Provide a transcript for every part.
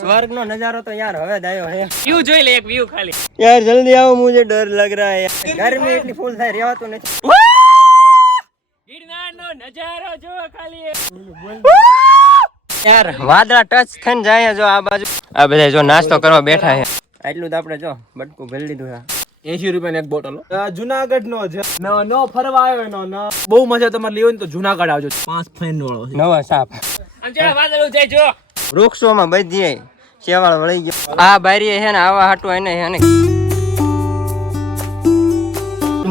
સ્વર્ગ નો નજારો તો યાર હવે જ હે. વ્યૂ જોઈ લે એક વ્યૂ ખાલી. યાર જલ્દી આવો મુજે ડર લગ રહા હે ગરમી એટલી ફૂલ થાય રહેવાતું નથી. ગિરનાર નો નજારો જો ખાલી. યાર વાદળા ટચ થઈને જાય જો આ બાજુ. આ બધા જો નાસ્તો કરવા બેઠા હે. આટલું જ આપણે જો બટકું ભરી લીધું હા. એસી રૂપિયા એક બોટલ જુનાગઢ નો છે. નો ફરવા આવ્યો નો ન. બહુ મજા તમારે લેવાની તો જુનાગઢ આવજો. પાંચ ફેન વાળો નવા સાપ. જો વૃક્ષોમાં બધી શેવાળ વળી ગયો. આ બારી છે ને આવા હાટું એને છે ને.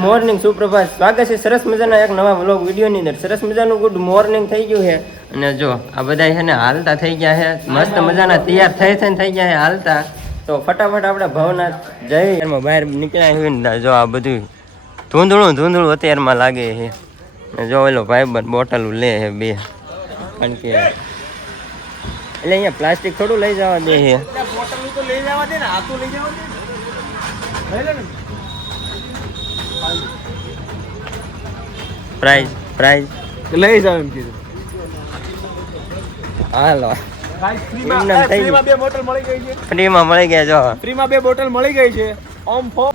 મોર્નિંગ સુપ્રભાત. સ્વાગત છે સરસ મજાના એક નવા વ્લોગ વિડીયોની અંદર. સરસ મજાનું ગુડ મોર્નિંગ થઈ ગયું છે. અને જો આ બધા છે ને હાલતા થઈ ગયા છે. મસ્ત મજાના તૈયાર થઈ થઈને થઈ ગયા છે હાલતા. તો ફટાફટ આપણે ભવનાથ જઈ એમાં બહાર નીકળ્યા હોય ને જો આ બધું ધૂંધળું ધૂંધળું અત્યારમાં લાગે છે. જો ઓલો ભાઈ બોટલ લે છે બે. કારણ કે એટલે અહીંયા પ્લાસ્ટિક થોડું લઈ જવા દે છે. તો લઈ જવા દે ને આ લઈ જવા દે લઈ લે ને. પ્રાઇઝ પ્રાઇઝ લઈ જાવ એમ કીધું. હાલો. ફ્રીમાં મળી ગયા જો. ફ્રીમાં બે બોટલ મળી ગઈ છે.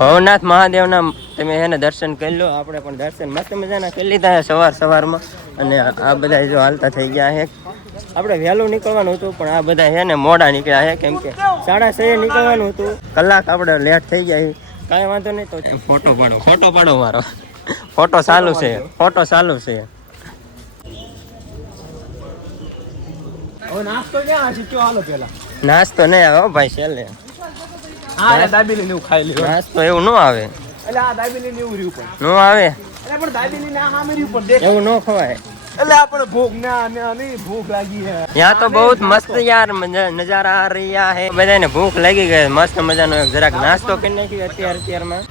ભવનાથ મહાદેવના તમે એને દર્શન કરી લો. આપણે પણ દર્શન મસ્ત મજાના કરી લીધા સવાર સવારમાં. અને આ બધા જો હાલતા થઈ ગયા છે. આપણે વહેલું નીકળવાનું હતું પણ આ બધા છે ને મોડા નીકળ્યા છે કેમ કે સાડા છ નીકળવાનું હતું. કલાક આપણે લેટ થઈ ગયા છે કાંઈ વાંધો નહીં તો ફોટો પાડો ફોટો પાડો મારો. ફોટો ચાલુ છે ફોટો ચાલુ છે. નાસ્તો નહીં આવે ભાઈ છેલ્લે. નાસ્તો એવું ન આવે. એટલે આ દાબેલી ને એવું રહ્યું પણ. ન આવે? એટલે પણ દાબેલી ને આ રહ્યું પણ એવું ન ખવાય. એટલે આપણે ભૂખ ના અને ભૂખ લાગી હે. ત્યાં તો બહુ મસ્ત યાર નજારા આ રહ્યા હે. બધાને ભૂખ લાગી ગઈ મસ્ત મજાનો એક જરાક નાસ્તો કરી નાખી અત્યારે અત્યારમાં.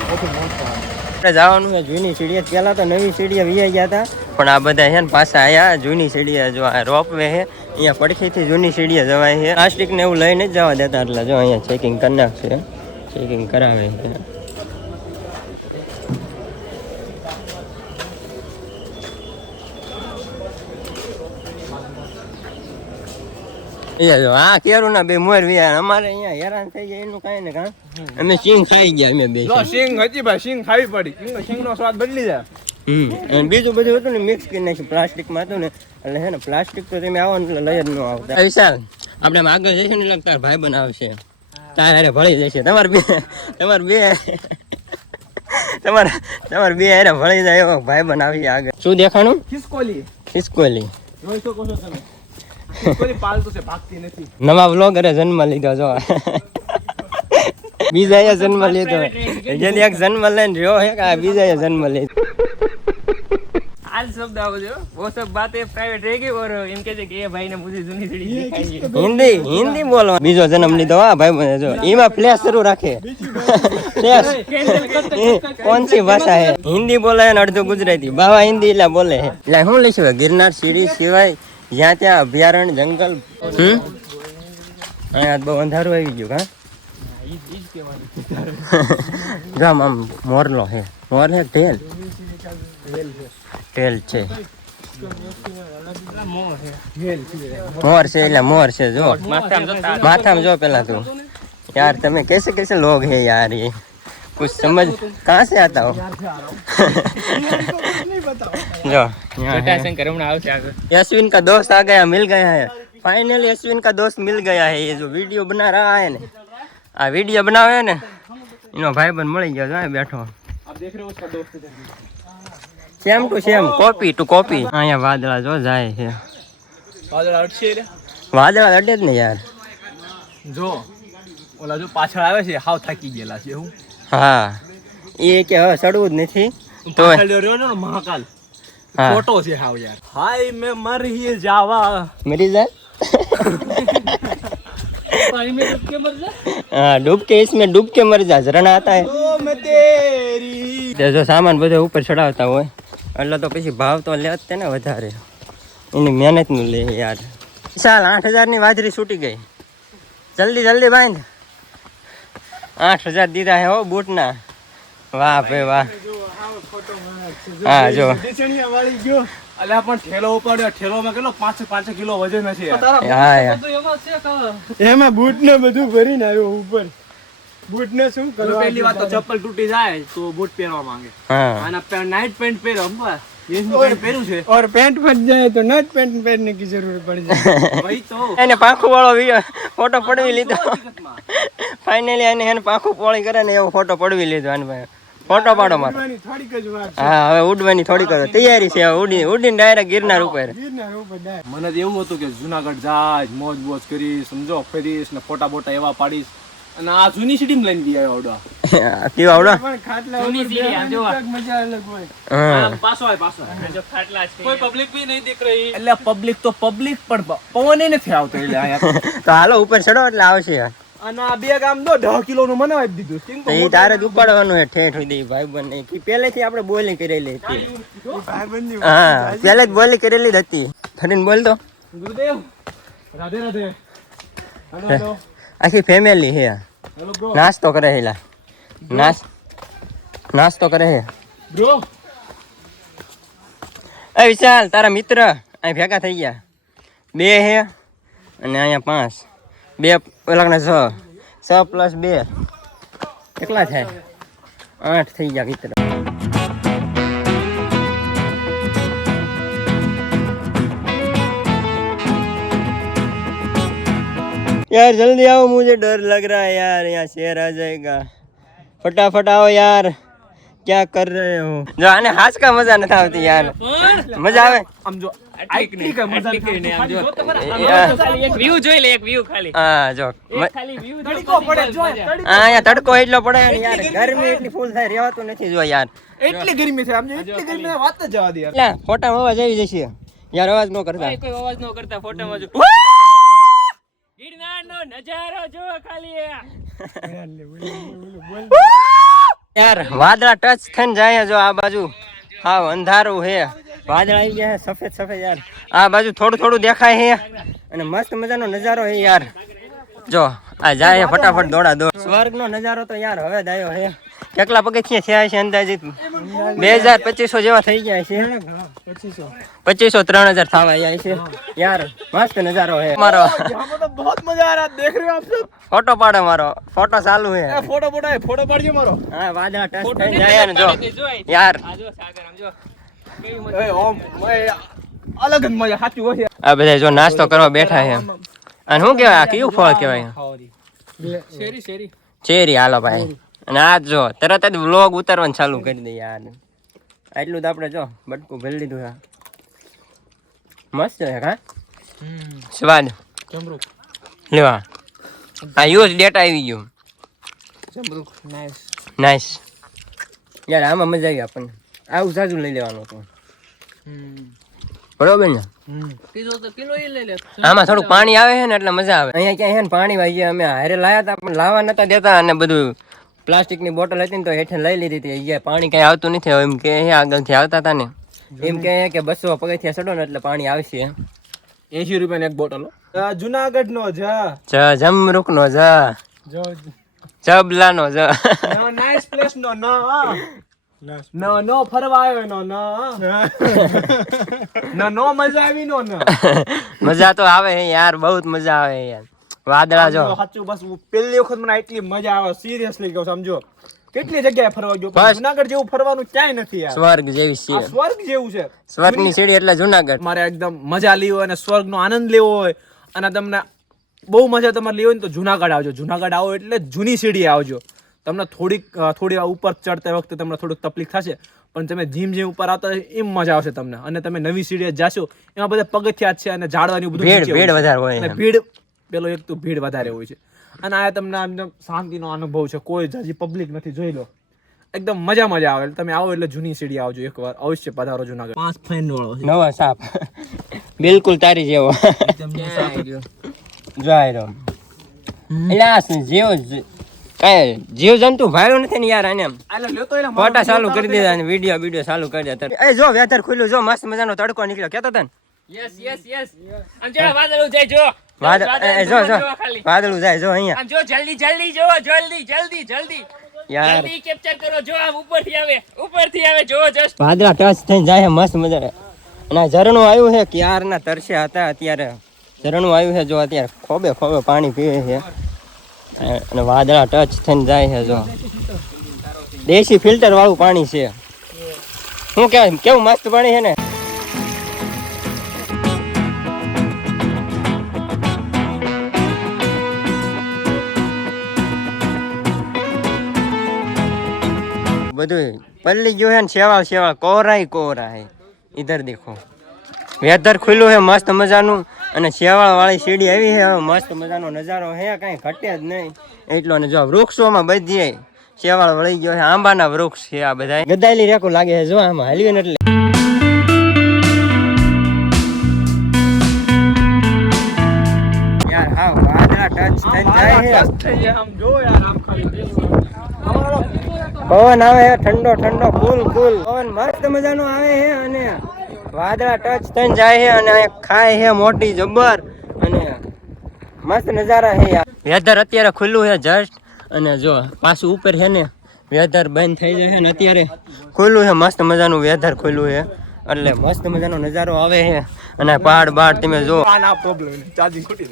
આપણે જવાનું છે જૂની સીડીએ. પેલા તો નવી સીડીએ વીઆઈ ગયા હતા. પણ આ બધા છે ને પાછા આયા જૂની સીડીએ જો આ રોપવે છે. અહીંયા પડખી થી જૂની સીડીએ જવાય છે. પ્લાસ્ટિકને એવું લઈને જ જવા દેતા એટલે જો અહીંયા ચેકિંગ કરી નાખશે. ચેકિંગ કરાવે છે. જો કેરું ના બે મોર વિયા અમારે અહીંયા હેરાન થઈ જાય એનું કઈ ને કાં અમે સિંગ ખાઈ ગયા અમે બે સિંગ હતી ભાઈ સિંગ ખાવી પડી. સિંગ નો સ્વાદ બદલી જાય. હમ અને બીજું બધું હતું ને મિક્સ કરી નાખ્યું પ્લાસ્ટિકમાં હતું ને એટલે હે ને પ્લાસ્ટિક તો તમે આવો ને એટલે લઈ જ ન આવતા. વિશાલ આપણે આગળ જઈશું ને એટલે તાર ભાઈ બનાવશે. તારે હારે ભળી જશે. તમારે બે તમારે બે તમારે તમારે બે હારે ભળી જાય એવો ભાઈ બનાવી આગળ. શું દેખાણું? ખિસકોલી. ખિસકોલી. જોઈ શકો છો તમે. નવા વ્લોગરે જન્મ લીધો જો. બીજા એ જન્મ લીધો. જેની એક જન્મ લઈને રહ્યો હે કે બીજા એ જન્મ લીધો. હાલ શબ્દ આવો જો વો સબ બાત એ પ્રાઇવેટ રહી ગઈ ઓર. એમ કે છે કે એ ભાઈને મુજી જૂની જડી હિન્દી હિન્દી બોલો બીજો જન્મ લીધો આ ભાઈ મને જો. એમાં ફ્લેશ શરૂ રાખે. ફ્લેશ કોનસી ભાષા હે હિન્દી બોલે ને અડધું ગુજરાતી. બાવા હિન્દી એટલે બોલે એટલે હું લઈશું ગિરનાર સીડી સિવાય જ્યાં ત્યાં અભયારણ્ય જંગલ હમ અહીંયા બહુ અંધારું આવી ગયું હા જો આમ આમ મોરલો હે મોર હે ઢેલ ઢેલ છે મોર છે એટલે મોર છે જો माथा में जोता माथा में जो पहला तू यार तुम्हें कैसे कैसे लोग हैं यार ये कुछ समझ कहाँ से आता हो यशविन का दोस्त आ गया મિલ ગયા है फाइनल यशविन કા દોસ્ત મિલ ગયા है એ જો वीडियो बना रहा है ने आ वीडियो बनावे ने એનો ભાઈ બન મળી ગયો છે બેઠો. Same to same copy to copy અહીંયા વાદળા જો જાય છે. વાદળા અટશે વાદળા અટે જ ને યાર. જો ઓલા જો પાછળ આવે છે હાવ થાકી ગયેલા છે હું. હા. એ કે હવે ચડવું જ નથી. તો પાછળ રહ્યો ને મહાકાલ હા ફોટો છે હાવ યાર હાય મેં મરી જાવા मरी जाए પાણી में डूब के मर जा हाँ डूब के इसमें डूब के मर जा झरना आता है ઓ મેં તેરી તે જો સામાન બધો ઉપર ચડાવતા હોય એટલે તો પછી ભાવ તો લે જ તે ને વધારે એની મહેનત નું લે યાર વિશાલ આઠ હજાર ની વાજરી છૂટી ગઈ જલ્દી જલ્દી બાંધ આઠ હજાર દીધા હે હો બૂટના વાહ ભાઈ વાહ હા જો. કિલો વજન હશે એમાં બૂટ ને બધું ભરીને આવ્યો ને શું કરવા પહેલી તો ચપ્પલ તૂટી જાય તો બૂટ પહેરવા માંગે. નાઇટ પેન્ટ પહેરો બસ. ઓર પેન્ટ ફટ જાય તો નટ પેન્ટ પહેરને કી જરૂર પડી જાય? એને પાંખો વાળો ફોટો પડવી લીધો. ફાઈનલી એને એને પાંખો પોળી કરે ને એવો ફોટો પડવી લીધો આને ભાઈ. ફોટો પાડો મારો. હા હવે ઉડવાની થોડીક તૈયારી છે ઉડી ઉડીને ડાયરેક્ટ ગિરનાર ઉપર. મને એવું હતું કે જુનાગઢ જાજ મોજ મોજ કરી સમજો ફેરીશ ને ફોટા બોટા એવા પાડીશ. અને આ જૂની સીડી લઈને બી આવ્યો કેવા આવડા પણ કોઈ પબ્લિક ભી નહીં દેખ રહી એટલે પબ્લિક તો પબ્લિક પણ પવન નથી આવતો એટલે તો હાલો ઉપર ચડો એટલે આવશે અને આ બે ગામ દો દહ કિલો નું મને આપી દીધું. કેમ તો તારે જ ઉપાડવાનું છે ઠેઠ સુધી ભાઈ બને પહેલેથી આપણે બોલી કરેલી હતી. હા પહેલે જ બોલી કરેલી જ હતી. ફરીને બોલ તો. ગુરુદેવ. રાધે રાધે. Hello hello. આખી ફેમિલી છે નાસ્તો કરે હેલા નાસ નાસ્તો કરે હે. બ્રો એ વિશાલ તારા મિત્ર અહીં ભેગા થઈ ગયા. બે હે અને અહીંયા પાંચ. બે ઓલાના છ છ પ્લસ બે કેટલા થાય આઠ થઈ ગયા મિત્ર यार जल्दी आओ मुझे डर लग रहा है यार यहाँ शेर आ जाएगा फटाफट आओ यार क्या कर रहे हो जो आने हाथ का मजा નથી આવતી યાર મજા આવે આમ જો આટલી કઈ મજા આટલી કઈ નહીં, આમ જો. યાર. ખાલી એક વ્યૂ જોઈ લે એક વ્યૂ ખાલી. હા જો. મ- એક ખાલી વ્યૂ તડકો જો એટલો પડે યાર ગરમી એટલી ફૂલ થાય રેવાતું નથી જો યાર. એટલી ગરમી છે આમ એટલી ગરમી વાત જ જવા દે યાર. ફોટામાં અવાજ આવી જશે. યાર અવાજ નો કરતા. કોઈ અવાજ નો કરતા ફોટામાં જો. ગિરનારનો નજારો જો ખાલી યાર વાદળા ટચ થઈને જાય જો આ બાજુ. હા અંધારું હે વાદળ આવી ગયા સફેદ સફેદ યાર. આ બાજુ થોડું થોડું દેખાય છે અને મસ્ત મજાનો નજારો છે યાર. જો આ જાય ફટાફટ દોડા દોડ સ્વર્ગનો નજારો તો યાર હવે જ આવ્યો છે. કેટલા પગથિયા થયા છે અંદાજિત? બે હજાર પચીસો જેવા થઈ ગયા છે. પચીસો ત્રણ હજાર થવા જાય છે. યાર મસ્ત નજારો છે. મારો. બહુ મજા આ રહ્યા દેખ રહ્યો આપ ફોટો પાડો મારો. ફોટો ચાલુ હે ફોટો પાડો ફોટો પાડજો મારો. હા વાદળા ટચ થઈ જાય ને જો. યાર. આ સાગર આમ જો. અલગ જ મજા સાચું હોય. આ બધા જો નાસ્તો કરવા બેઠા છે. અને શું કહેવાય કયું ફળ કહેવાય? ચેરી હાલો ભાઈ. અને આ જો તરત જ વ્લોગ ઉતારવાનું ચાલુ કરી દઈએ યાર એટલું તો આપણે જો બટકું ભરી દીધું હા મસ્ત છે હા? સ્વાદ લેવા. આ યુઝ ડેટા આવી ગયો. નાઇસ યાર આમાં મજા આવી આપણને. આવું સાજુ લઈ લેવાનું હતો. બરોબર ને? કીધું તો કિલો એ લઈ લે. આમાં થોડું પાણી આવે છે ને એટલે મજા આવે. અહીંયા ક્યાંય છે ને પાણી વાઈ અમે હારે લાયા હતા પણ લાવવા નતા દેતા અને બધું પ્લાસ્ટિકની બોટલ હતી ને તો હેઠે લઈ લીધી હતી. અહીંયા પાણી કઈ આવતું નથી એમ કે આગળથી આવતા હતા ને. એમ કે કે બસો પગથિયા ચડો ને એટલે પાણી આવશે. એસી રૂપિયા એક બોટલ જુનાગઢ નો જા. જ જમરૂક નો જ જબલા નો જ નાઇસ પ્લેસ નો ના નો નો ફરવા આવ્યો નો. ના. ના નો મજા આવી નો ના. મજા તો આવે હે યાર બહુ મજા આવે યાર. વાદળા જો. સાચું બસ પહેલી વખત મને એટલી મજા આવે સિરિયસલી કહું સમજો. કેટલી જગ્યાએ ફરવા ગયો? પણ જુનાગઢ જેવું ફરવાનું ક્યાંય નથી યાર. સ્વર્ગ જેવી છે સ્વર્ગ જેવું છે. સ્વર્ગની સીડી એટલે જુનાગઢ. મારે એકદમ મજા લેવી હોય અને સ્વર્ગનો આનંદ લેવો હોય. અને તમને બહુ મજા તમારે લેવી હોય ને તો જુનાગઢ આવજો. જુનાગઢ આવો એટલે જૂની સીડી આવજો. તમને થોડીક થોડી ઉપર ચડતા વખતે તમને થોડીક તકલીફ થશે પણ તમે જીમ જીમ ઉપર આવતા એમ મજા આવશે તમને. અને તમે નવી સીડીએ જાશો એમાં બધા પગથિયા છે અને ઝાડવાની બધું ભીડ ભીડ હોય છે. વધારે હોય અને ભીડ પેલો એક તો ભીડ વધારે હોય છે. અને આ તમને આમ શાંતિનો અનુભવ છે કોઈ જાજી પબ્લિક નથી જોઈ લો. એકદમ મજા મજા આવે. તમે આવો એટલે જૂની સીડી આવજો એકવાર અવશ્ય પધારો જુનાગઢ. પાંચ ફેન વાળો નવો સાપ. બિલકુલ તારી જેવો. જાય રહ્યો એટલે આ શું જીવ જ- જીવ જંતુ ભાડ્યું નથી ને યાર આને ફોટા ચાલુ કરી દીધા અને વીડિયો વીડિયો ચાલુ કરી દીધા. એ જો વેધર ખુલ્લું જો મસ્ત મજાનો તડકો નીકળ્યો. કેતો તને? યસ યસ યસ આમ જો વાદળું જાય જો. જો જો. વાદળું જાય જો અહીંયા. આમ જો જલ્દી જલ્દી જો જલ્દી જલ્દી જલ્દી. યાર. કેપ્ચર કરો જો આમ ઉપરથી આવે ઉપરથી આવે જો જસ્ટ વાદળા ટચ થઈને જાય મસ્ત મજા અને ઝરણું આવ્યું છે ક્યારના તરસ્યા હતા અત્યારે. ઝરણું આવ્યું છે જો અત્યારે ખોબે ખોબે પાણી પીવે છે. અને વાદળા ટચ થઈને જાય છે જો. દેશી ફિલ્ટર વાળું પાણી છે. શું કહેવાય કેવું મસ્ત પાણી છે ને? બધું પલ્લી ગયું છે ને સેવા કોરાય કોરા હે ઇધર દેખો. વેધર ખુલ્લું છે, મસ્ત મજાનું. અને શેવાળ વાળી સીડી આવી છે. હવે મસ્ત મજાનો નજારો હે કાંઈ ઘટે જ નહીં. એટલો ને જો વૃક્ષોમાં બધી શેવાળ વળી ગયો છે. આંબાના વૃક્ષ છે આ બધા ગદાયેલી રેકો લાગે છે જો આમાં હલવી એટલે. છે. પવન આવે છે. ઠંડો ઠંડો કુલ કુલ પવન મસ્ત મજાનો આવે છે અને વાદળા ટચ થઈને જાય છે અને ખાય છે મોટી જબ્બર અને મસ્ત નજારા છે યાર. વેધર અત્યારે ખુલ્લું છે જસ્ટ અને જો પાછું ઉપર છે ને વેધર બંધ થઈ જાય છે ને અત્યારે. ખુલ્લું છે મસ્ત મજાનું વેધર ખુલ્લું છે. એટલે મસ્ત મજાનો નજારો આવે છે. અને પહાડ બહાડ તમે જો. ચાર્જિંગ ખોટી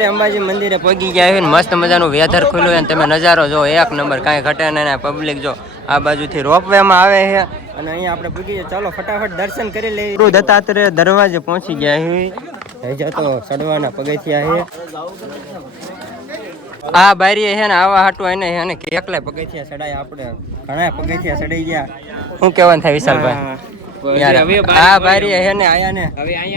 અત્યારે અંબાજી મંદિરે પગી ગયા છે મસ્ત મજાનું વેધર ખુલ્લું છે તમે નજારો જો એક નંબર કાંઈ ઘટે ને પબ્લિક જો આ બાજુથી રોપવેમાં આવે છે. અને અહીંયા આપણે પૂગી ગયા. ચાલો ફટાફટ દર્શન કરી લઈએ. ગુરુ દત્તાત્રેય દરવાજે પહોંચી ગયા છે. હજી તો સડવાના પગથિયા છે. આ બારી છે આવા હાટું એને છે ને એકલા પગથિયા ચડાય આપણે. ઘણા પગથિયા સડાઈ ગયા. શું કહેવાનું થાય વિશાલભાઈ? યાર બારી છે ને આયા ને.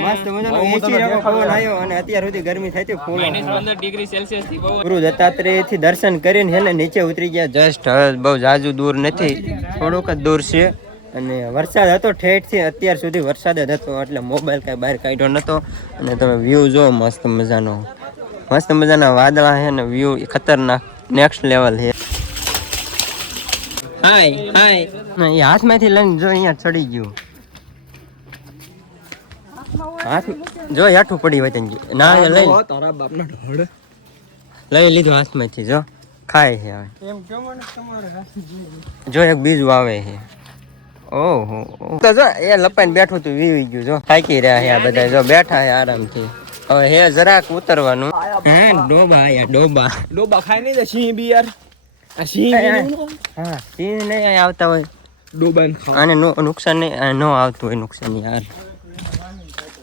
મસ્ત મજાનો એસી રકો પવન આવ્યો અને અત્યાર સુધી ગરમી થઈ હતી ફૂલ. પંદર ડિગ્રી સેલ્સિયસથી બહુ ગુરુ દત્તાત્રેયથી દર્શન કરીને નીચે ઉતરી ગયા. જસ્ટ બહુ જાજુ દૂર નથી. થોડુંક જ દૂર છે. અને વરસાદ હતો ઠેઠથી અત્યાર સુધી વરસાદ જ હતો એટલે મોબાઈલ કાંઈ બહાર કાઢ્યો નતો. અને તમે વ્યૂ જો મસ્ત મજાનો. મસ્ત મજાના વાદળા છે ને વ્યૂ ખતરનાક. નેક્સ્ટ લેવલ છે હાય હાય એ હાથમાંથી લઈને જો અહીંયા ચડી ગયું. હાથ જો હેઠું પડી હોય ત્યાં ના લઈ લે. તારા બાપના ઢોળ. લઈ લીધું હાથમાંથી જો. ખાય છે હવે. એમ ને તમારે જો એક બીજું આવે છે. ઓહો. તો જો એ લપાઈને બેઠું તું વીવી ગયું જો. થાકી રહ્યા છે આ બધા જો બેઠા છે આરામથી. હવે હે જરાક ઉતરવાનું. હે ડોબા આયા ડોબા. ડોબા ખાઈ નહીં સિંહ બી યાર. આ સિંહ હા સિંહ નહીં આવતા હોય. ડોબા ને ખાવ. આને નો નુકસાન નહીં આ નો આવતું હોય નુકસાન યાર.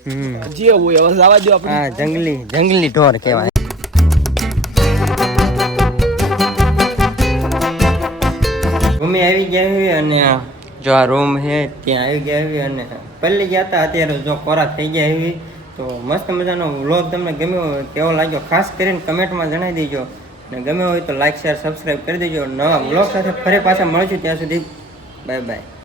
જે હોય હવે જવા દો આપણે. હા જંગલી જંગલી ઢોર કહેવાય. મમ્મી આવી ગયા હોય અને જો આ રૂમ છે ત્યાં આવી ગયા હોય અને પહેલી ગયા હતા અત્યારે જો કોરા થઈ ગયા હોય તો મસ્ત મજાનો વ્લોગ તમને ગમ્યો કેવો લાગ્યો? ખાસ કરીને કમેન્ટમાં જણાવી દેજો. અને ગમ્યો હોય તો લાઈક શેર સબસ્ક્રાઈબ કરી દેજો. નવા વ્લોગ સાથે ફરી પાછા મળશું ત્યાં સુધી. Bye bye